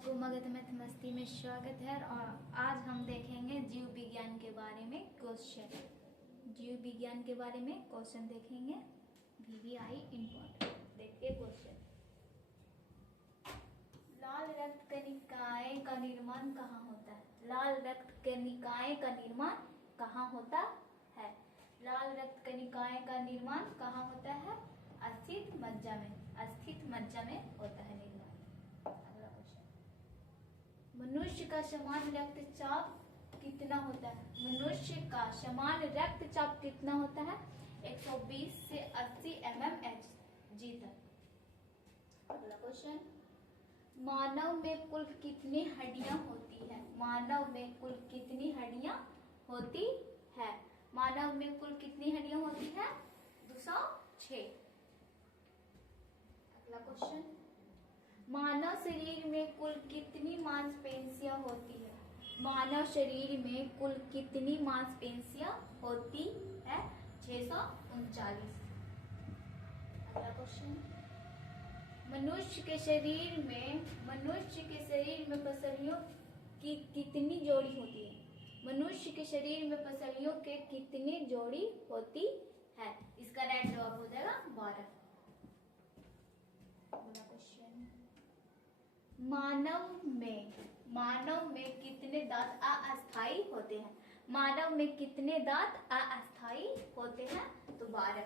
सबको मगध मैथ मस्ती में स्वागत है। और आज हम देखेंगे जीव विज्ञान के बारे में क्वेश्चन। जीव विज्ञान के बारे में क्वेश्चन देखेंगे। VVI important. देखिए क्वेश्चन, लाल रक्त कणिकाएं का निर्माण कहाँ होता है? लाल रक्त कणिकाएं का निर्माण कहाँ होता है? लाल रक्त कणिकाएं का निर्माण कहाँ होता है? अस्थित मज्जा में। अस्थित मज्जा में होता है निर्माण। अगला क्वेश्चन, मनुष्य का समान रक्तचाप कितना होता है? मनुष्य का समान रक्तचाप कितना होता है? 120 से 80 mmHg तक। अगला क्वेश्चन, मानव में कुल कितनी हड्डियां होती है? मानव में कुल कितनी हड्डियां होती है? मानव में कुल कितनी हड्डियां होती है? 206। अगला क्वेश्चन, मानव शरीर में कुल कितनी मांसपेशियां होती है? मानव शरीर में कुल कितनी मांसपेशियां होती है? 639। अगला क्वेश्चन, मनुष्य के शरीर में पसलियों की कितनी जोड़ी होती है? मनुष्य के शरीर में पसलियों के कितनी जोड़ी होती है? इसका राइट जवाब हो जाएगा 12। अगला क्वेश्चन, मानव में कितने दांत अस्थायी होते हैं? मानव में कितने दांत अस्थायी होते हैं? तो 12।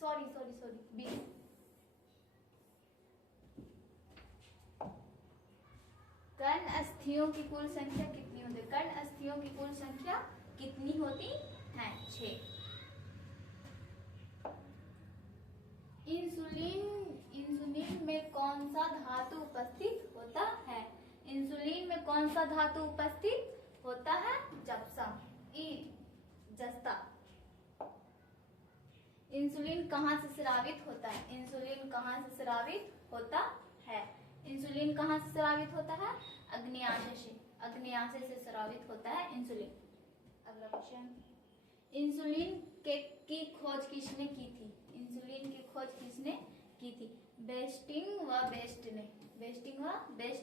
सॉरी 20। कर्ण अस्थियों की कुल संख्या कितनी होती है? कर्ण अस्थियों की कुल संख्या कितनी होती है? 6। इंसुलिन में कौन सा धातु उपस्थित होता है? इंसुलिन में कौन सा धातु उपस्थित होता है? जिप्सम। जस्ता। इंसुलिन कहाँ से स्रावित होता है? इंसुलिन कहाँ से स्रावित होता है? इंसुलिन कहाँ से स्रावित होता है? अग्न्याशय से। अग्न्याशय से स्रावित होता है इंसुलिन। अगला क्वेश्चन, इंसुलिन की खोज किसने की थी? इंसुलिन की खोज किसने की थी? बेस्टिंग व बेस्ट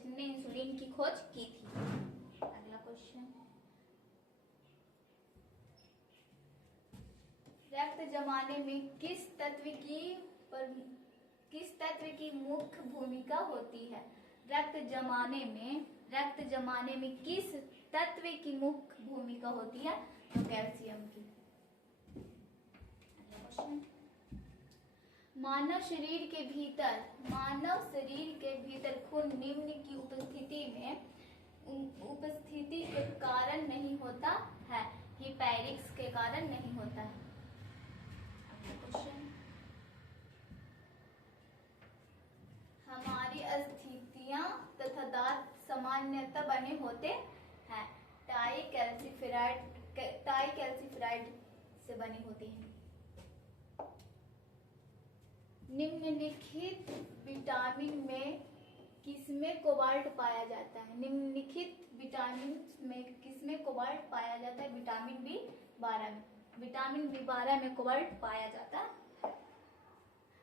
ने इंसुलिन की खोज की थी। अगला क्वेश्चन, रक्त जमाने में किस तत्व की मुख्य भूमिका होती है? रक्त जमाने में किस तत्व की मुख्य भूमिका होती है? तो कैल्शियम की। मानव शरीर के भीतर खून निम्न की उपस्थिति के कारण नहीं होता है। हिपैरिक्स के कारण नहीं होता है। क्वेश्चन, हमारी अस्थियां तथा दांत सामान्यतः बने होते हैं टाइकैल्सिफेराइड से बनी होती हैं। निम्नलिखित विटामिन में किसमें कोबाल्ट पाया जाता है? निम्नलिखित विटामिन में किसमें कोबाल्ट पाया जाता है? विटामिन B12 में। विटामिन B12 में कोबाल्ट पाया जाता है।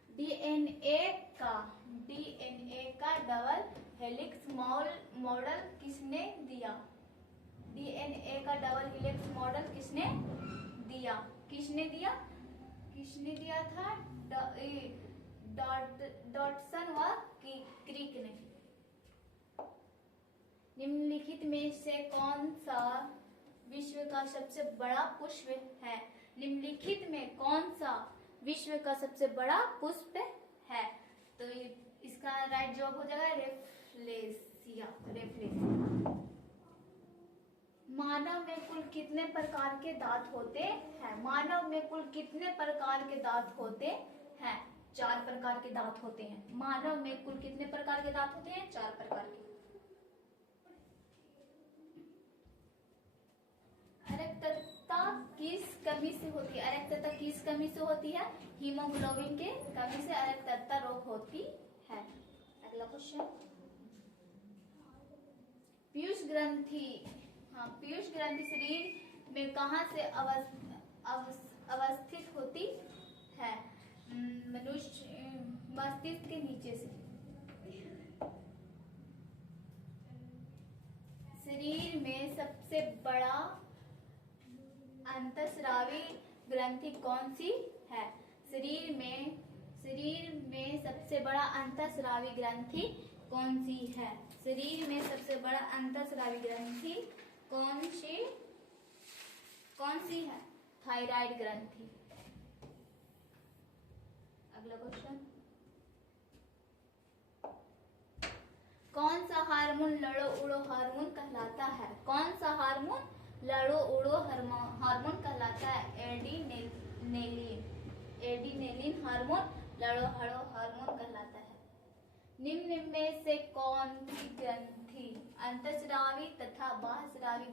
डीएनए का डबल हेलिक्स मॉडल किसने दिया? डीएनए का डबल हेलिक्स मॉडल किसने दिया था? डॉटसन व क्रिक ने। निम्नलिखित में से कौन सा विश्व का सबसे बड़ा पुष्प है? निम्नलिखित में कौन सा विश्व का सबसे बड़ा पुष्प है? तो इसका राइट जवाब हो जाएगा रेफ्लेसिया। मानव में कुल कितने प्रकार के दांत होते हैं? मानव में कुल कितने प्रकार के दांत होते हैं? 4 प्रकार के दांत होते हैं। मानव में कुल कितने प्रकार के दांत होते हैं? 4 प्रकार के। अरक्तता किस कमी से होती है? अरक्तता किस कमी से होती है? हीमोग्लोबिन के कमी से अरक्तता रोग होती है। अगला क्वेश्चन, पीयूष ग्रंथि शरीर में कहाँ से अवस्थित होती है? मनुष्य मस्तिष्क के नीचे से। सबसे बड़ा अंतःस्रावी ग्रंथि कौन सी है? शरीर में सबसे बड़ा अंतःस्रावी ग्रंथि कौन सी है? शरीर में सबसे बड़ा अंतःस्रावी ग्रंथि कौन सी है? थायराइड ग्रंथि। अगला क्वेश्चन, कौन सा हार्मोन लड़ो उड़ो हार्मोन कहलाता है? कौन सा हार्मोन लड़ो उड़ो हार्मोन कहलाता है? एडिनेलिन हार्मोन लड़ो हड़ो हार्मोन कहलाता है। निम्न में से कौन सी ग्रंथि अंतःस्रावी तथा बाह्यस्रावी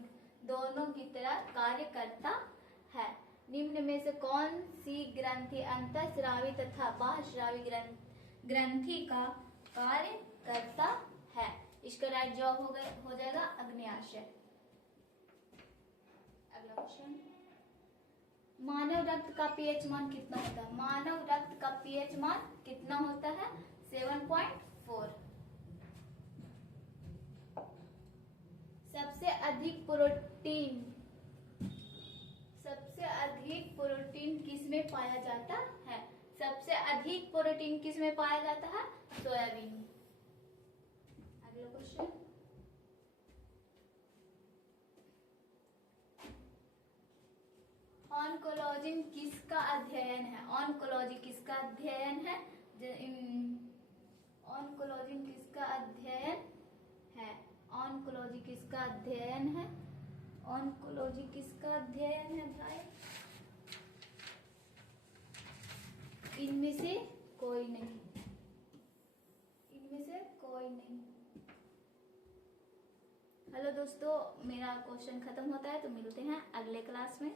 दोनों की तरह कार्य करता है? निम्न में से कौन सी ग्रंथि अंतःस्रावी तथा बाह्यस्रावी ग्रंथि का कार्य करता है? इसका राइट जवाब हो जाएगा अग्न्याशय। अगला क्वेश्चन, मानव रक्त का पीएच मान कितना होता है? मानव रक्त का पीएच मान कितना होता है? 7.4। सबसे अधिक प्रोटीन किसमें पाया जाता है? सबसे अधिक प्रोटीन किसमें पाया जाता है? सोयाबीन में। अगला क्वेश्चन, ऑन्कोलॉजी किसका अध्ययन है? ऑन्कोलॉजी किसका अध्ययन है? ऑन्कोलॉजी किसका अध्ययन है? ऑन्कोलॉजी किसका अध्ययन है? ऑन्कोलॉजी किसका अध्ययन है भाई? इनमें से कोई नहीं। हेलो दोस्तों, मेरा क्वेश्चन खत्म होता है, तो मिलते हैं अगले क्लास में।